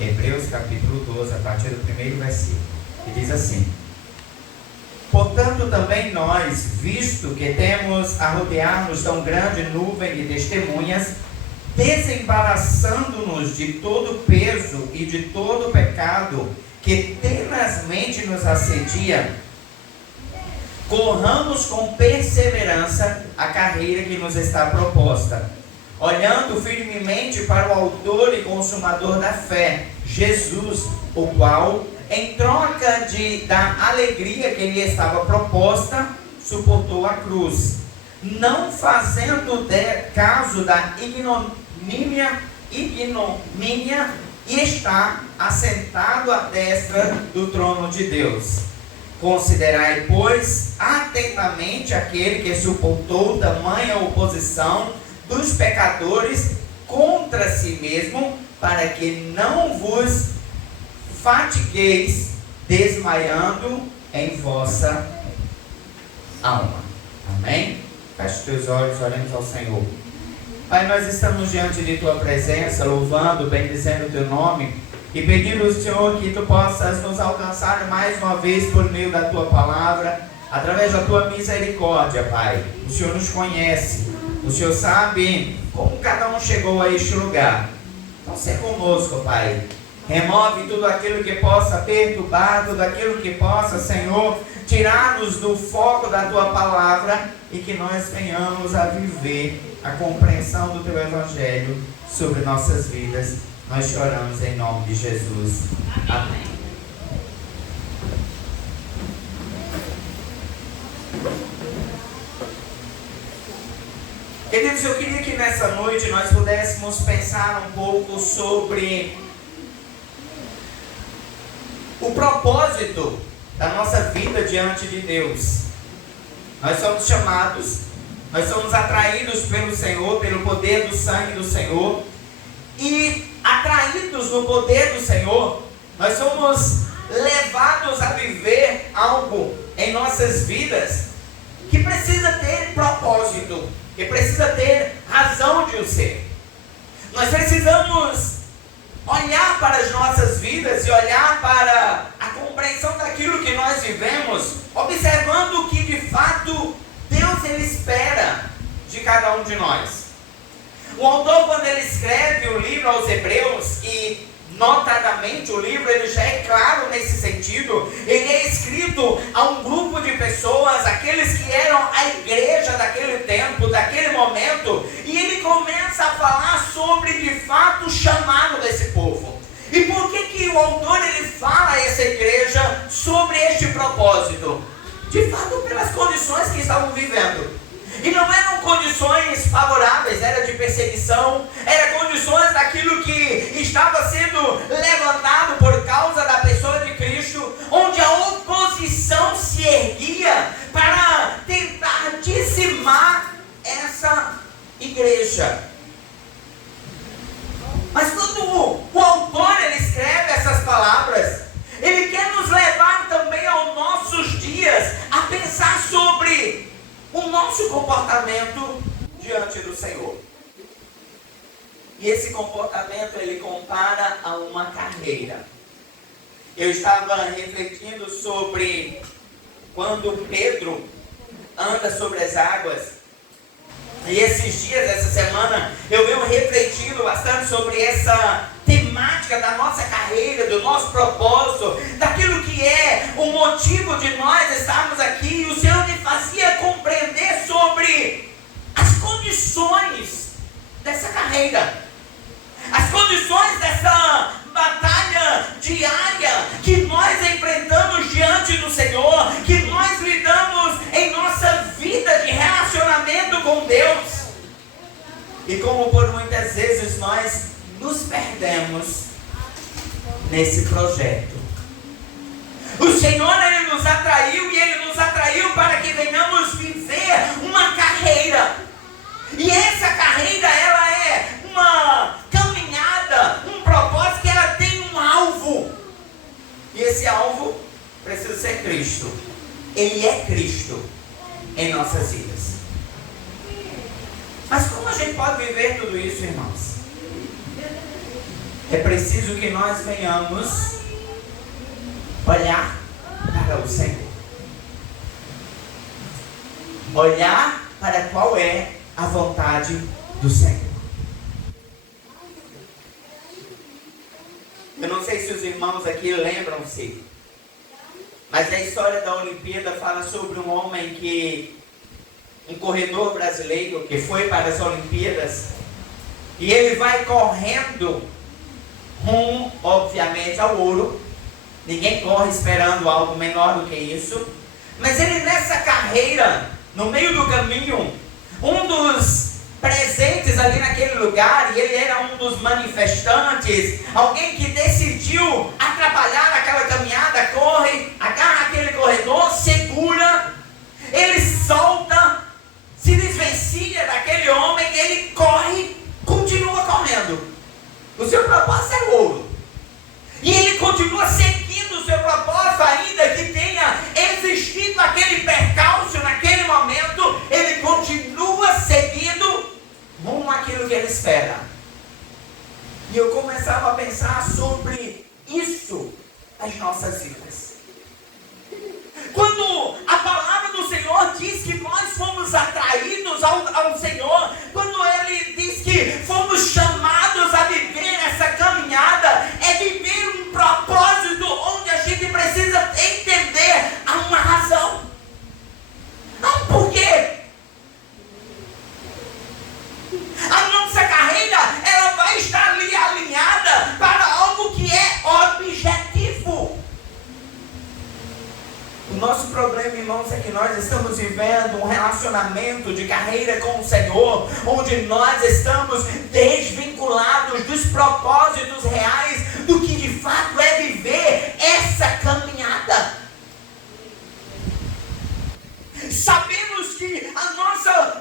Hebreus capítulo 12, a partir do primeiro versículo, que diz assim: portanto também nós, visto que temos a rodear-nos tão grande nuvem de testemunhas, desembaraçando-nos de todo o peso e de todo o pecado que tenazmente nos assedia, corramos com perseverança a carreira que nos está proposta, olhando firmemente para o autor e consumador da fé, Jesus, o qual, em troca da alegria que lhe estava proposta, suportou a cruz, não fazendo caso da ignomínia, e está assentado à destra do trono de Deus. Considerai, pois, atentamente aquele que suportou tamanha oposição dos pecadores contra si mesmo, para que não vos fatigueis desmaiando em vossa alma. Amém? Feche teus olhos, oremos ao Senhor. Pai, nós estamos diante de Tua presença, louvando, bendizendo o Teu nome e pedindo ao Senhor que Tu possas nos alcançar mais uma vez por meio da Tua palavra, através da Tua misericórdia, Pai. O Senhor nos conhece, o Senhor sabe como cada um chegou a este lugar. Então, seja conosco, Pai. Remove tudo aquilo que possa perturbar, tudo aquilo que possa, Senhor, tirar-nos do foco da Tua palavra e que nós venhamos a viver a compreensão do Teu Evangelho sobre nossas vidas. Nós choramos em nome de Jesus. Amém. Queridos, eu queria que nessa noite nós pudéssemos pensar um pouco sobre o propósito da nossa vida diante de Deus. Nós somos chamados, nós somos atraídos pelo Senhor, pelo poder do sangue do Senhor, e atraídos no poder do Senhor, nós somos levados a viver algo em nossas vidas que precisa ter propósito, que precisa ter razão de o ser. Nós precisamos olhar para as nossas vidas e olhar para a compreensão daquilo que nós vivemos, observando que de fato Deus ele espera de cada um de nós. O autor, quando ele escreve o livro aos Hebreus, e notadamente o livro ele já é claro nesse sentido, ele é escrito a um grupo de pessoas, aqueles que eram a igreja daquele tempo, daquele momento, e ele começa a falar sobre de fato o chamado desse povo. E por que o autor ele fala a essa igreja sobre este propósito? De fato, pelas condições que estavam vivendo. E não eram condições favoráveis, era de perseguição, eram condições daquilo que estava sendo levantado por causa da pessoa de Cristo, onde a oposição se erguia para tentar dizimar essa igreja. Mas quando o autor ele escreve essas palavras, ele quer nos levar também aos nossos dias a pensar sobre o nosso comportamento diante do Senhor. E esse comportamento ele compara a uma carreira. Eu estava refletindo sobre quando Pedro anda sobre as águas. E esses dias, essa semana, eu venho refletindo bastante sobre essa temática da nossa carreira, do nosso propósito, daquilo que é o motivo de nós estarmos aqui. E o Senhor me fazia compreender sobre as condições dessa carreira, as condições dessa batalha diária que nós enfrentamos diante do Senhor, que nós lidamos em nossa vida de relacionamento com Deus. E como por muitas vezes nós nos perdemos nesse projeto. O Senhor ele nos atraiu, e Ele nos atraiu para que venhamos viver uma carreira. E essa carreira ela é uma caminhada, um propósito que ela tem um alvo. E esse alvo precisa ser Cristo. Ele é Cristo em nossas vidas. Mas como a gente pode viver tudo isso, irmãos? É preciso que nós venhamos olhar para o Senhor. Olhar para qual é a vontade do Senhor. Eu não sei se os irmãos aqui lembram-se, mas a história da Olimpíada fala sobre um homem um corredor brasileiro que foi para as Olimpíadas, e ele vai correndo rumo, obviamente, ao ouro. Ninguém corre esperando algo menor do que isso, mas ele nessa carreira, no meio do caminho, um dos presentes ali naquele lugar, e ele era um dos manifestantes, alguém que decidiu atrapalhar aquela caminhada, corre, agarra aquele corredor, segura, ele solta, se desvencilha daquele homem, ele corre, continua correndo. O seu propósito é o ouro, e ele continua seguindo o seu propósito, ainda que tenha existido aquele percalço naquele momento, ele continua seguindo rumo àquilo que ele espera. E eu começava a pensar sobre isso nas nossas vidas. Quando a palavra do Senhor diz que nós fomos atraídos ao Senhor, quando Ele diz que fomos chamados a viver essa caminhada, é viver um propósito onde a gente precisa entender há uma razão, há um porquê. A nossa carreira, ela vai estar ali alinhada para algo que é objetivo. O nosso problema, irmãos, é que nós estamos vivendo um relacionamento de carreira com o Senhor, onde nós estamos desvinculados dos propósitos reais, do que de fato é viver essa caminhada. Sabemos que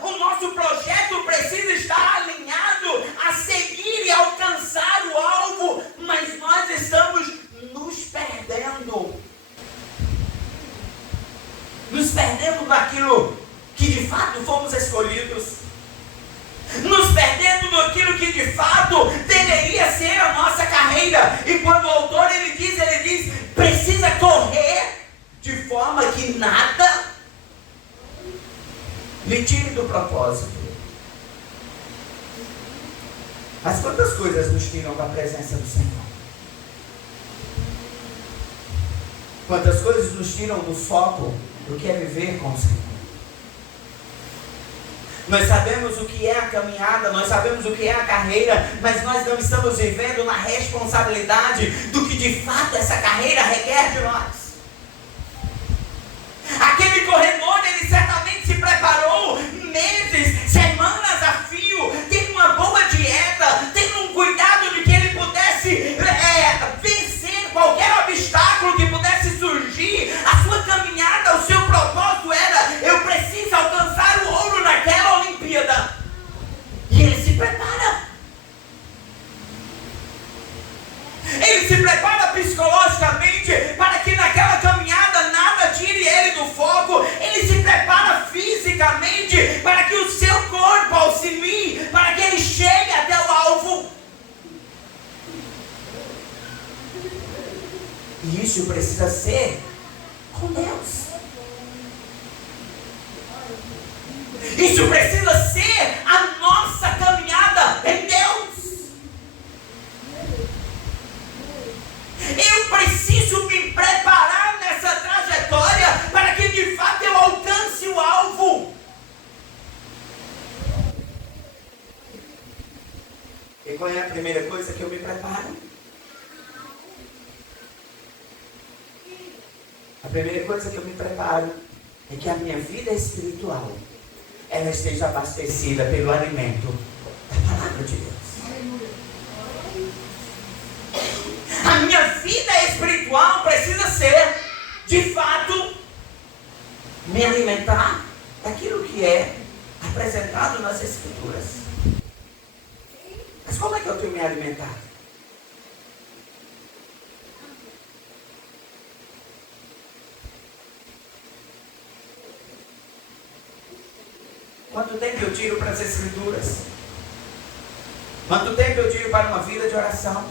o nosso projeto precisa estar alinhado a seguir e alcançar o alvo, mas nós estamos nos perdendo. Nos perdendo daquilo que de fato fomos escolhidos. Nos perdendo daquilo que de fato deveria ser a nossa carreira. E quando o autor ele diz, precisa correr de forma que nada lhe tire do propósito. Mas quantas coisas nos tiram da presença do Senhor? Quantas coisas nos tiram do foco do que é viver com o Senhor? Nós sabemos o que é a caminhada, nós sabemos o que é a carreira, mas nós não estamos vivendo na responsabilidade do que de fato essa carreira requer de nós. Aquele corredor, ele certamente se preparou meses, semanas a fio, tendo uma boa dieta, tendo um cuidado de que ele pudesse vencer qualquer obstáculo que pudesse surgir. A sua caminhada, o seu propósito era: eu preciso alcançar o ouro naquela Olimpíada. E ele se prepara. Ele se prepara psicologicamente para que naquela caminhada nada tire ele do foco. Ele se prepara fisicamente para que o seu corpo auxilie, para que ele chegue até o alvo. E isso precisa ser com Deus. Isso precisa ser a nossa caminhada em Deus. Eu preciso me preparar nessa trajetória para que de fato eu alcance o alvo. E qual é a primeira coisa que eu me preparo? A primeira coisa que eu me preparo é que a minha vida espiritual, ela esteja abastecida pelo alimento da palavra de Deus. A minha vida espiritual precisa ser, de fato, me alimentar daquilo que é apresentado nas Escrituras. Mas como é que eu tenho me alimentado? Quanto tempo eu tiro para as Escrituras? Quanto tempo eu tiro para uma vida de oração?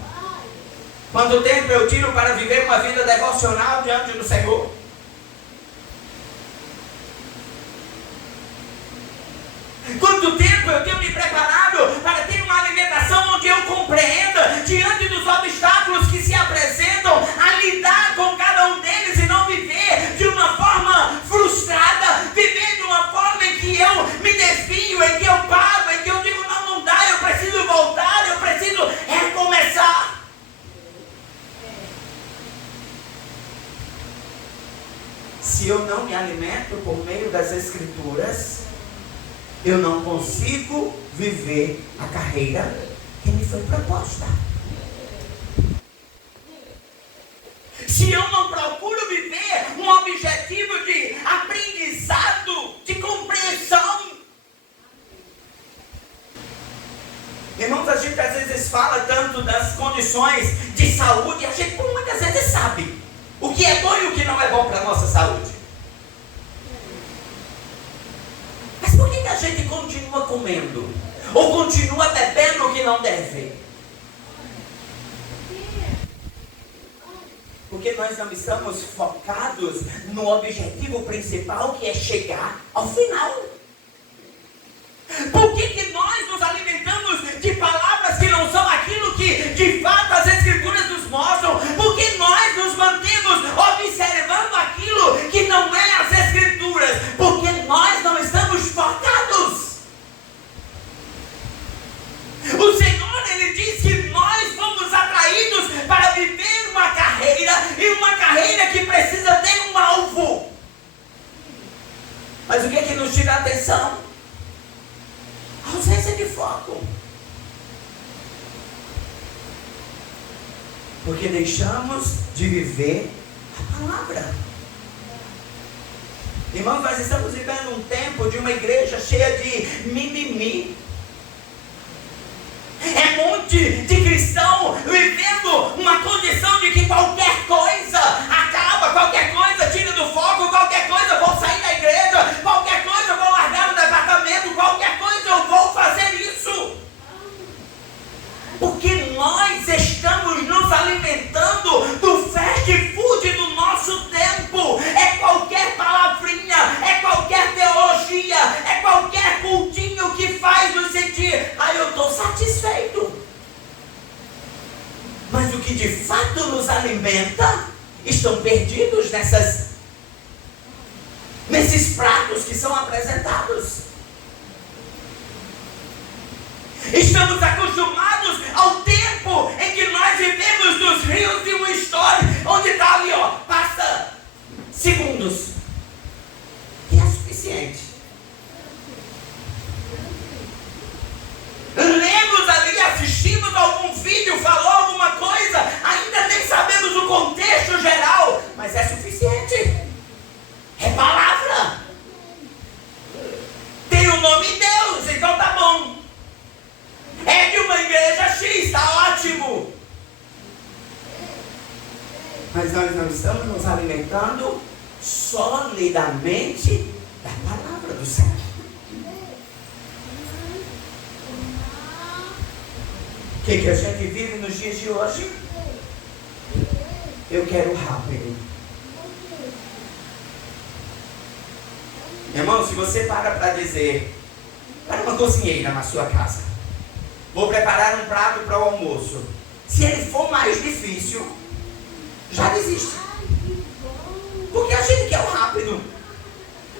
Quanto tempo eu tiro para viver uma vida devocional diante do Senhor? Quanto tempo eu tenho me preparado para ter uma alimentação onde eu compreenda, diante dos obstáculos que se apresentam, a lidar com cada um deles e não viver de uma forma frustrada, viver de uma forma em que eu me desvio, em que eu paro, em que eu digo, não dá, eu preciso voltar, eu preciso recomeçar. Se eu não me alimento por meio das Escrituras, eu não consigo viver a carreira que me foi proposta. Se eu não procuro viver um objetivo de aprendizado, de compreensão. Irmãos, a gente às vezes fala tanto das condições de saúde, a gente muitas vezes sabe o que é bom e o que não é bom para a nossa saúde. Mas por que a gente continua comendo? Ou continua bebendo o que não deve? Porque nós não estamos focados no objetivo principal, que é chegar ao final. Por que nós nos alimentamos de palavras que não são aquilo que de fato as Escrituras nos mostram? Por que nós nos mantemos observando aquilo que não é as Escrituras? Porque nós não estamos focados. O Senhor, Ele diz que nós fomos atraídos para viver uma carreira, e uma carreira que precisa ter um alvo. Mas o que é que nos tira a atenção? A ausência de foco. Porque deixamos de viver a palavra. Irmãos, nós estamos vivendo um tempo de uma igreja cheia de mimimi. É um monte de cristão vivendo uma condição de que qualquer coisa acaba, qualquer coisa tira do foco, qualquer coisa vou sair da igreja, qualquer coisa vou largar o departamento, qualquer coisa eu vou fazer isso. Porque nós estamos nos alimentando do fast food do nosso tempo. É qualquer palavrinha, é qualquer teologia, é qualquer cultinho que faz nos sentir, eu estou satisfeito. Mas o que de fato nos alimenta estão perdidos nesses pratos que são apresentados. Estamos acostumados ao tempo em que nós vivemos nos rios de uma história, onde está ali, passa segundos, que é suficiente. Lemos ali, assistimos algum vídeo, falou alguma coisa, ainda nem sabemos o contexto geral, mas é suficiente. É palavra. Tem o nome Deus, então tá bom. É de uma igreja X, está ótimo. Mas nós não estamos nos alimentando solidamente da palavra do Senhor. O que a gente vive nos dias de hoje? Eu quero rápido. Irmão, se você para dizer para uma cozinheira na sua casa, vou preparar um prato para o almoço, se ele for mais difícil, já desiste. Porque a gente quer o rápido.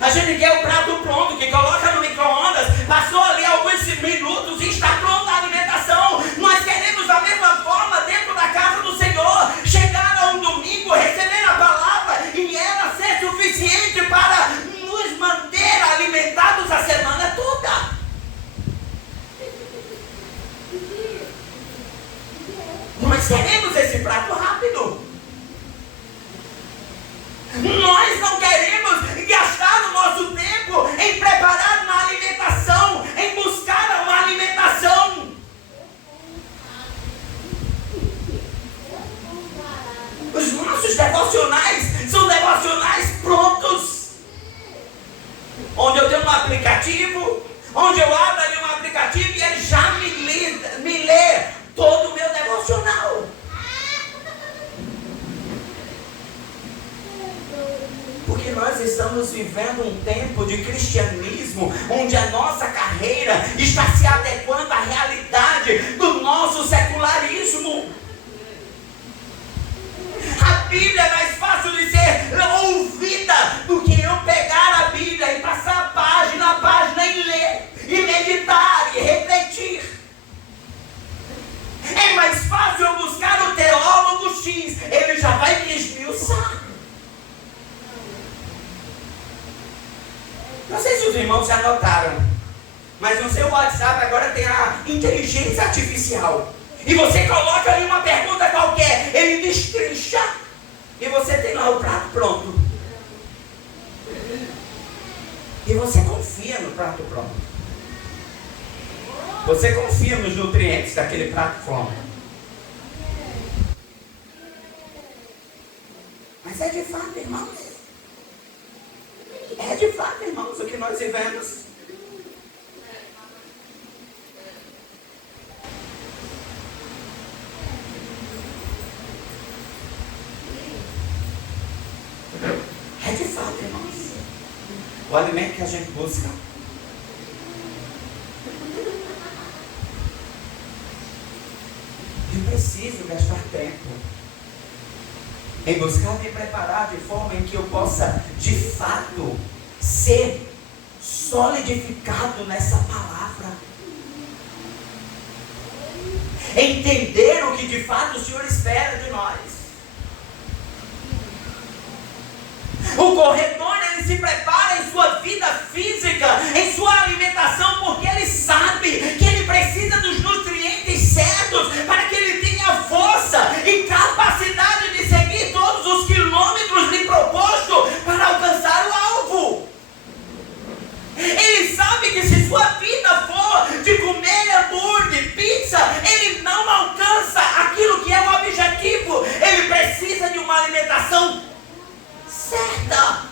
A gente quer o prato pronto, que coloca no micro-ondas, passou ali alguns minutos e está pronta a alimentação. Nós queremos da mesma forma dentro da casa do Senhor, chegar a um domingo, receber a palavra e ela ser suficiente para nos manter alimentados a semana toda. Nós queremos esse prato rápido. Nós não queremos gastar o nosso tempo em preparar uma alimentação, em buscar uma alimentação. Os nossos devocionais são devocionais prontos, onde eu tenho um aplicativo, onde eu abro ali um aplicativo e ele já me lê todo o meu devocional. estamos vivendo um tempo de cristianismo onde a nossa carreira está se adequando à realidade do nosso secularismo. A Bíblia é mais fácil de ser ouvida do que eu pegar a Bíblia e passar página a página e ler, e meditar, e refletir. É mais fácil eu buscar o teólogo X, ele já vai me esmiuçar. Não sei se os irmãos já notaram, mas no seu WhatsApp agora tem a inteligência artificial. E você coloca ali uma pergunta qualquer, ele destrincha, e você tem lá o prato pronto. E você confia no prato pronto. Você confia nos nutrientes daquele prato pronto. Mas é de fato, irmãos. É de fato, irmãos, o que nós vivemos. É de fato, irmãos. O alimento que a gente busca. Eu preciso gastar tempo em buscar me preparar de forma em que eu possa, de fato, ser solidificado nessa palavra. Entender o que de fato o Senhor espera de nós. O corredor, ele se prepara em sua vida física, em sua alimentação, porque ele sabe que ele precisa dos nutrientes certos para que ele tenha força e capacidade de seguir todos os quilômetros lhe proposto para alcançar o alvo. Ele sabe que se sua vida for de comer hambúrguer, pizza, ele não alcança aquilo que é o objetivo. Ele precisa de uma alimentação certa.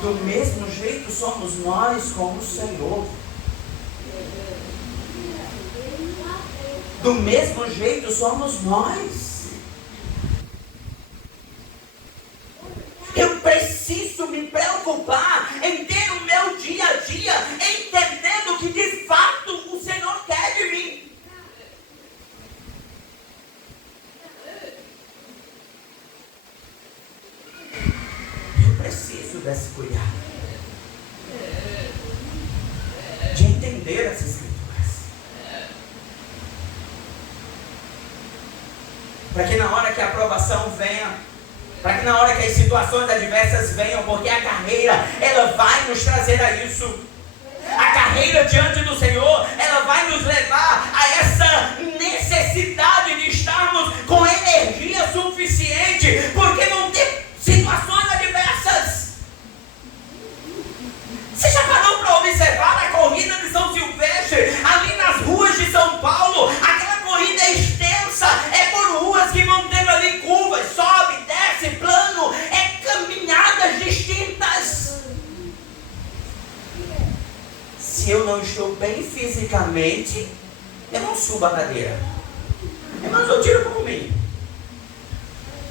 Do mesmo jeito somos nós com o Senhor. Do mesmo jeito somos nós. Eu preciso me preocupar em ter o meu dia a dia entendendo o que de fato o Senhor quer de mim. Eu preciso desse cuidado de entender as Escrituras, para que na hora que a aprovação venha, para que na hora que as situações adversas venham, porque a carreira, ela vai nos trazer a isso. A carreira diante do Senhor, ela vai nos levar a essa necessidade de estarmos com energia suficiente, porque vão ter situações adversas. Você já parou para observar a corrida de São Silvestre, ali nas ruas de São Paulo? Aquela corrida é extensa, é por ruas que vão tendo ali curvas, sobe, desce, plano, é caminhadas distintas. Se eu não estou bem fisicamente, eu não subo a ladeira. Mas eu tiro por mim.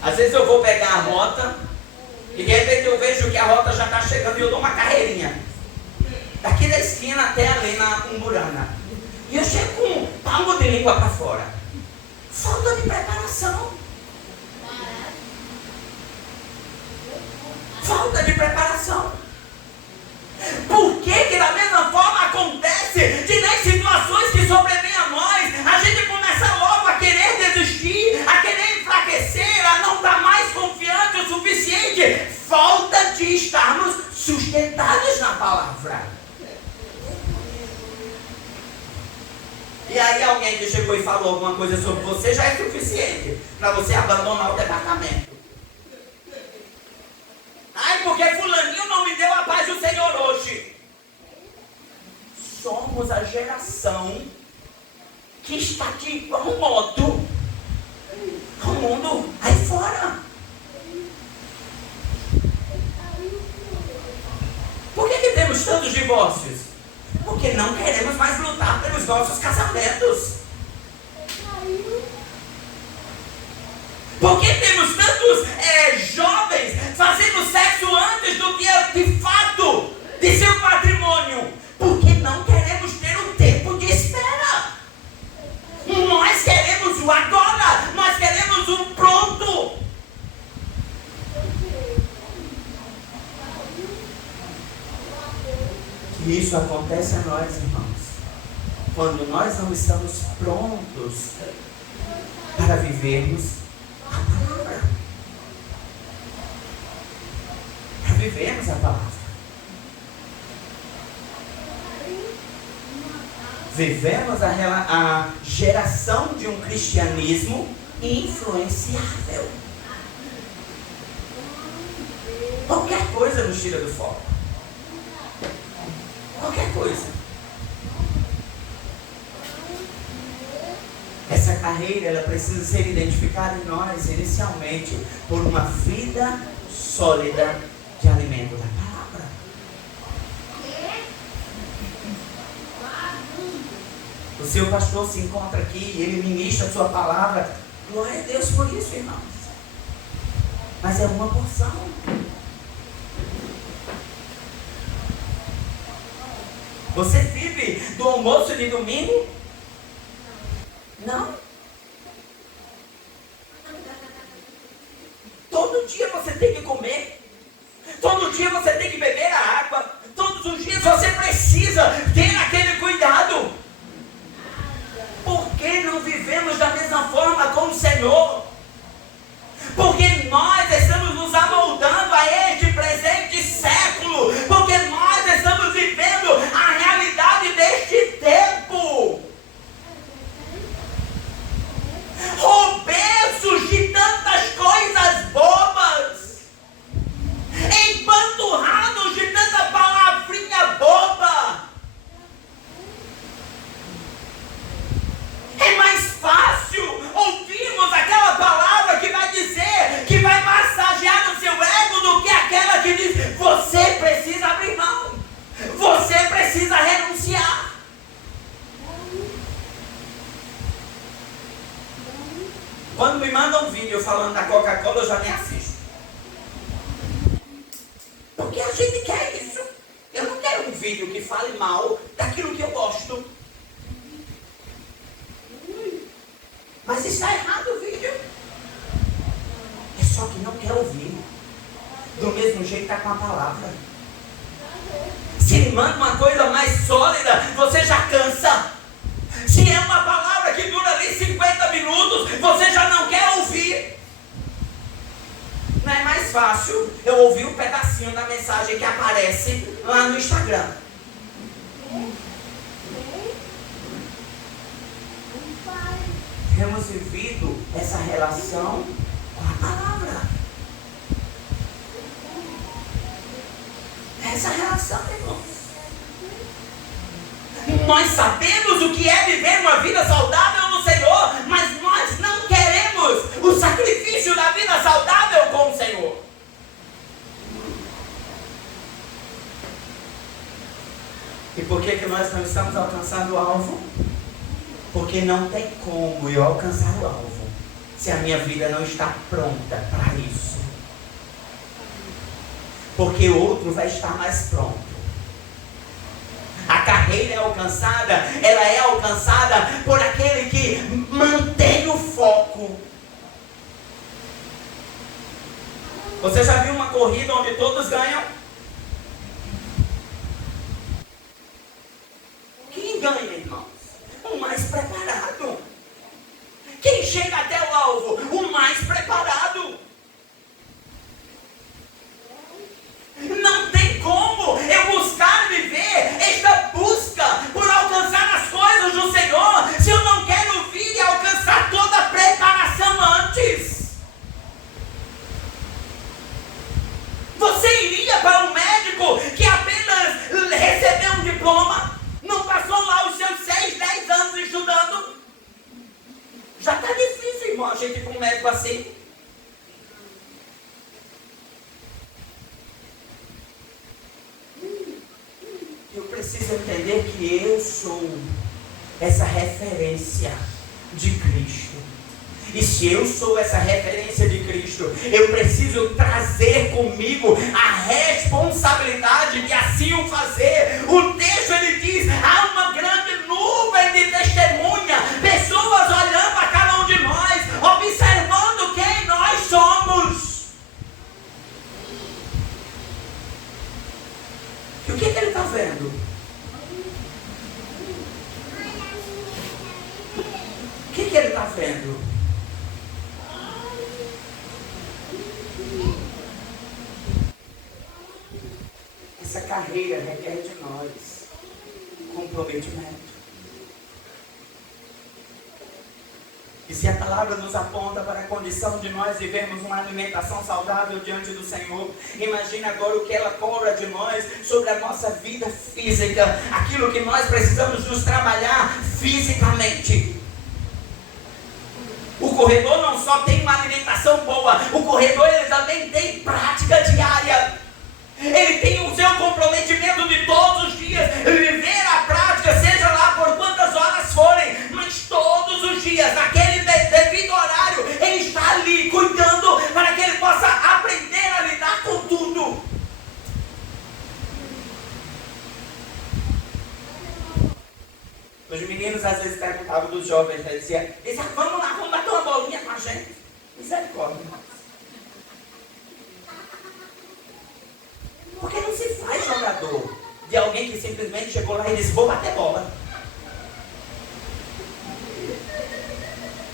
Às vezes eu vou pegar a rota e de repente eu vejo que a rota já está chegando e eu dou uma carreirinha. Daqui da esquina até ali na Umburana. E eu chego com um palmo de língua para fora. Falta de preparação. Falta de preparação. Por que da mesma forma acontece de nas situações que sobrevêm a nós, a gente começa logo a querer desistir, a querer enfraquecer, a não estar mais confiante o suficiente? Falta de estarmos sustentados na palavra. E aí alguém que chegou e falou alguma coisa sobre você já é suficiente para você abandonar o departamento. Ai, porque fulaninho não me deu a paz do Senhor hoje. Somos a geração que está de igual modo ao mundo aí fora. Por que temos tantos divórcios? Porque não queremos mais lutar pelos nossos casamentos. Por que temos tantos jovens fazendo sexo antes do dia de fato de seu patrimônio? Porque não queremos ter um tempo de espera. Nós queremos o agora, nós queremos o pronto. E isso acontece a nós, irmãos, quando nós não estamos prontos para vivermos a palavra. Para vivermos a palavra. Vivemos a geração de um cristianismo influenciável. Qualquer coisa nos tira do foco. Qualquer coisa. Essa carreira, ela precisa ser identificada em nós, inicialmente, por uma vida sólida de alimento da palavra. O seu pastor se encontra aqui, ele ministra a sua palavra. Glória a Deus por isso, irmãos. Mas é uma porção. Você vive do almoço de domingo? Não. Todo dia você tem que comer. Todo dia você tem que beber a água. Todos os dias você precisa ter aquele cuidado. Por que não vivemos da mesma forma com o Senhor? Porque nós estamos nos amoldando a este presente século. Porque nós estamos vivendo a realidade deste tempo. Obesos de tantas coisas bobas. Empanturrados de tanta palavrinha boba. É mais fácil ouvirmos aquela palavra que vai dizer, que vai massagear o seu ego, do que aquela que diz: você precisa abrir mão, você precisa renunciar. Quando me mandam um vídeo falando da Coca-Cola, eu já nem assisto. Porque a gente quer isso. Eu não quero um vídeo que fale mal daquilo que eu gosto. Mas está errado o vídeo. É só que não quer ouvir. Do mesmo jeito está com a palavra. Se ele manda uma coisa mais sólida, você já cansa. Se é uma palavra que dura ali 50 minutos, você já não quer ouvir. Não é mais fácil eu ouvir um pedacinho da mensagem que aparece lá no Instagram? Temos vivido essa relação com a palavra. Essa relação, irmãos. Nós sabemos o que é viver uma vida saudável no Senhor, mas nós não queremos o sacrifício da vida saudável com o Senhor. E por que nós não estamos alcançando o alvo? Porque não tem como eu alcançar o alvo se a minha vida não está pronta para isso. Porque outro vai estar mais pronto. A carreira é alcançada, ela é alcançada por aquele que mantém o foco. Você já viu uma corrida onde todos ganham? Quem ganha, irmãos? O mais preparado. Quem chega até o alvo? O mais preparado. Não tem como eu buscar viver esta busca por alcançar as coisas do Senhor se eu não quero vir e alcançar toda a preparação antes. Você iria para um médico que apenas recebeu um diploma, não passou lá os seus 6, 10 anos estudando? Já está difícil, irmão, a gente ir para um médico assim. Eu preciso entender que eu sou essa referência de Cristo. E se eu sou essa referência de Cristo, eu preciso trazer comigo a responsabilidade de assim o fazer. O texto ele diz: há uma grande nuvem de testemunha, pessoas olhando a cada um de nós, observando quem nós somos. E o que ele está vendo? O que ele está vendo? Essa carreira requer de nós comprometimento. E se a palavra nos aponta para a condição de nós vivermos uma alimentação saudável diante do Senhor, imagine agora o que ela cobra de nós sobre a nossa vida física, aquilo que nós precisamos nos trabalhar fisicamente. O corredor não só tem uma alimentação boa, o corredor ele também tem prática diária. Ele tem o seu comprometimento de todos os dias, viver a prática, seja lá por quantas horas forem, mas todos os dias, naquele devido horário, ele está ali cuidando para que ele possa aprender a lidar com tudo. Os meninos às vezes perguntavam dos jovens, né? Diziam, vamos lá, vamos bater uma bolinha com a gente. Misericórdia. Porque não se faz jogador de alguém que simplesmente chegou lá e disse, vou bater bola.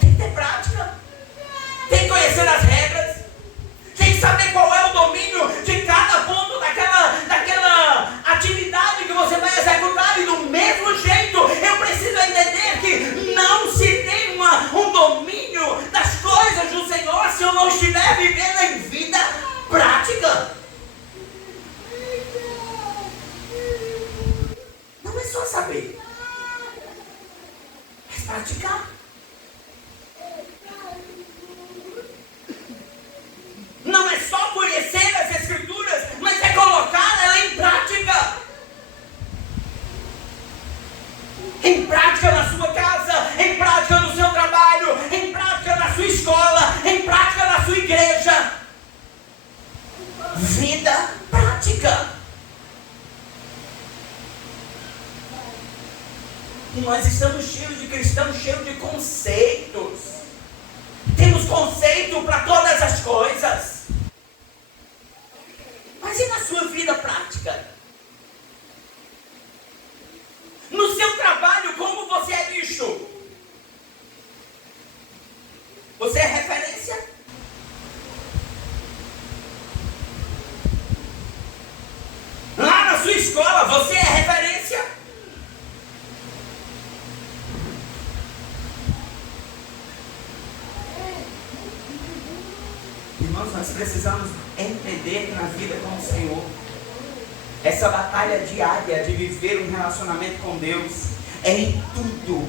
Tem que ter prática. Tem que conhecer as regras. Tem que saber qual é o domínio de cada ponto daquela atividade que você vai executar. E do mesmo jeito, eu preciso entender que não se tem um domínio das coisas do Senhor se eu não estiver vivendo em vida prática. Não é só saber, é praticar. Não é só conhecer as Escrituras, mas é colocar ela em prática. Em prática na sua casa, em prática no seu trabalho, em prática na sua escola, em prática na sua igreja. Vida prática. E nós estamos cheios de cristãos, cheios de conceitos. Temos conceito para todas as coisas. Mas e na sua vida prática? No seu trabalho, como você é visto? Você é referência? Lá na sua escola, você é referência? Irmãos, nós precisamos entender que na vida com o Senhor, essa batalha diária de viver um relacionamento com Deus, é em tudo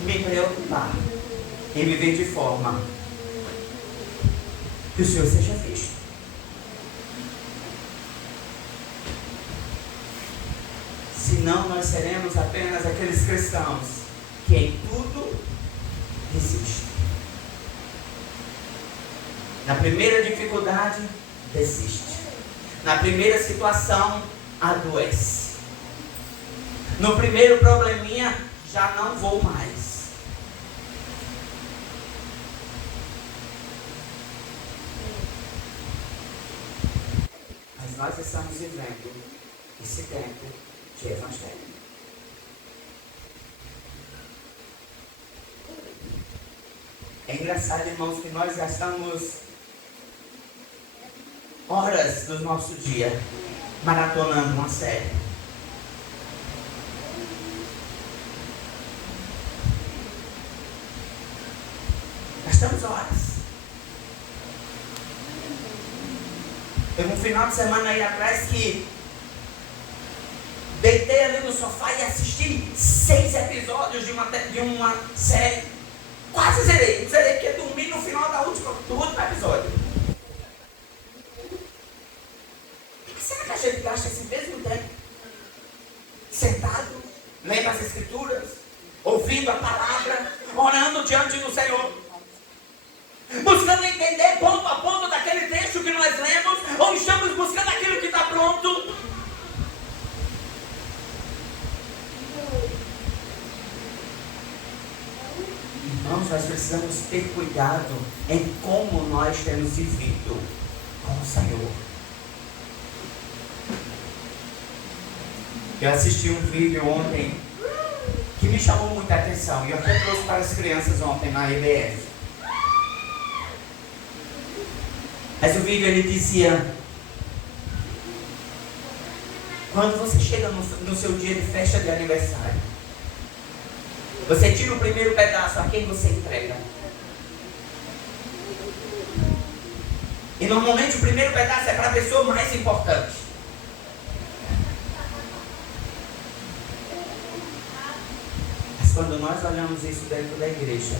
me preocupar em viver de forma que o Senhor seja visto. Senão nós seremos apenas aqueles cristãos que em tudo desistem. Na primeira dificuldade, desiste. Na primeira situação, adoece. No primeiro probleminha, já não vou mais. Mas nós estamos vivendo esse tempo de evangelho. É engraçado, irmãos, que nós gastamos horas do nosso dia maratonando uma série. Gastamos horas. Teve um final de semana aí atrás que deitei ali no sofá e assisti 6 episódios de uma série. Quase zerei. Não zerei porque dormi no final do último episódio. Será que a gente gasta esse mesmo tempo sentado, lendo as Escrituras, ouvindo a palavra, orando diante do Senhor, buscando entender ponto a ponto daquele texto que nós lemos, ou estamos buscando aquilo que está pronto? Irmãos, nós precisamos ter cuidado em como nós temos vivido com o Senhor. Eu assisti um vídeo ontem que me chamou muita atenção, e eu até trouxe para as crianças ontem na IBF. Mas o vídeo ele dizia: quando você chega no seu dia de festa de aniversário, você tira o primeiro pedaço, a quem você entrega? E normalmente o primeiro pedaço é para a pessoa mais importante. Mas quando nós olhamos isso dentro da igreja,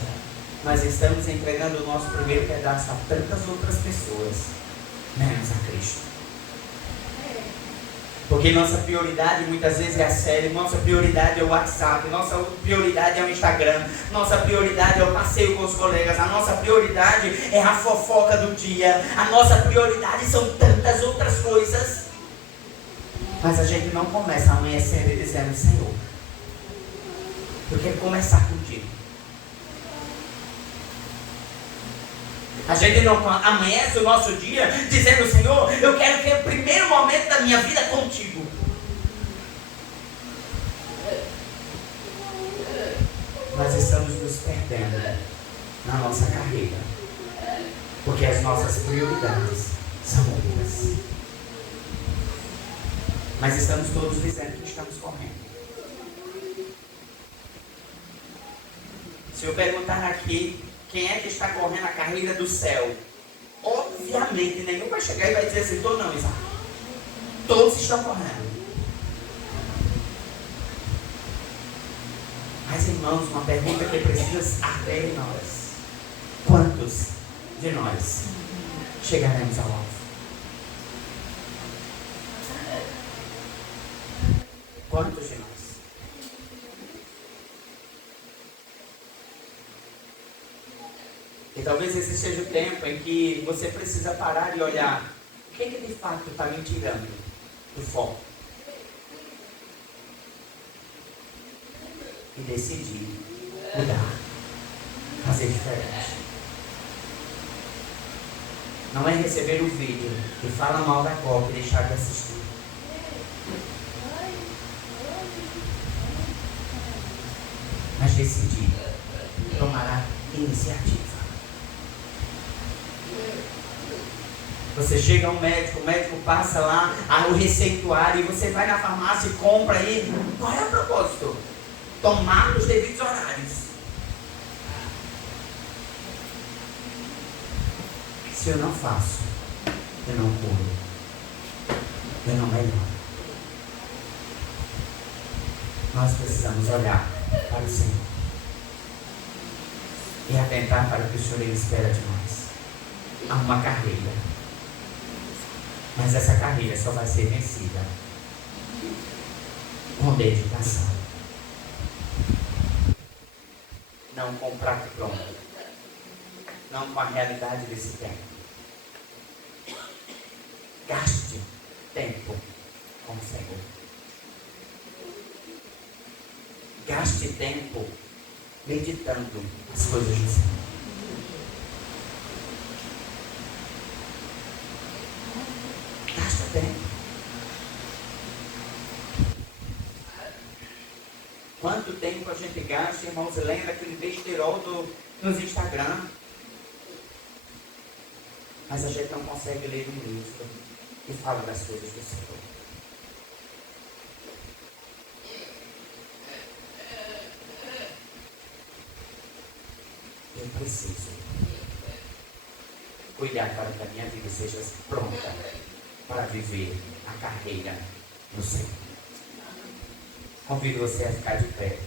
nós estamos entregando o nosso primeiro pedaço a tantas outras pessoas, menos a Cristo. Porque nossa prioridade muitas vezes é a série, nossa prioridade é o WhatsApp, nossa prioridade é o Instagram, nossa prioridade é o passeio com os colegas, a nossa prioridade é a fofoca do dia, a nossa prioridade são tantas outras coisas. Mas a gente não começa amanhecendo e dizendo: Senhor, eu quero começar contigo. A gente não amanhece o nosso dia dizendo: Senhor, eu quero ter o primeiro momento da minha vida contigo. Nós estamos nos perdendo na nossa carreira, porque as nossas prioridades são outras. Mas estamos todos dizendo que estamos correndo. Se eu perguntar aqui, quem é que está correndo a carreira do céu? Obviamente, nenhum vai chegar e vai dizer assim: tô não, Isaac. Todos estão correndo. Mas, irmãos, uma pergunta que precisa arder em nós: quantos de nós chegaremos ao alvo? Quantos de nós? E talvez esse seja o tempo em que você precisa parar e olhar o que de fato está me tirando do foco. E decidir mudar, fazer diferente. Não é receber o vídeo que fala mal da Copa e deixar de assistir. Mas decidir tomar a iniciativa. Você chega ao médico, o médico passa lá o receituário e você vai na farmácia e compra aí. Qual é o propósito? Tomar os devidos horários. Se eu não faço, eu não curo, eu não melhoro. Nós precisamos olhar para o Senhor e atentar para o que o Senhor espera de nós. Há uma carreira. Mas essa carreira só vai ser vencida com dedicação. Não com o prato pronto. Não com a realidade desse tempo. Gaste tempo com o Senhor. Gaste tempo meditando as coisas do Senhor. Gasta tempo. Quanto tempo a gente gasta, irmãos, lendo aquele besterol nos Instagram? Mas a gente não consegue ler um livro que fala das coisas do Senhor. Eu preciso cuidar para que a minha vida seja pronta para viver a carreira no Senhor. Convido você a ficar de pé.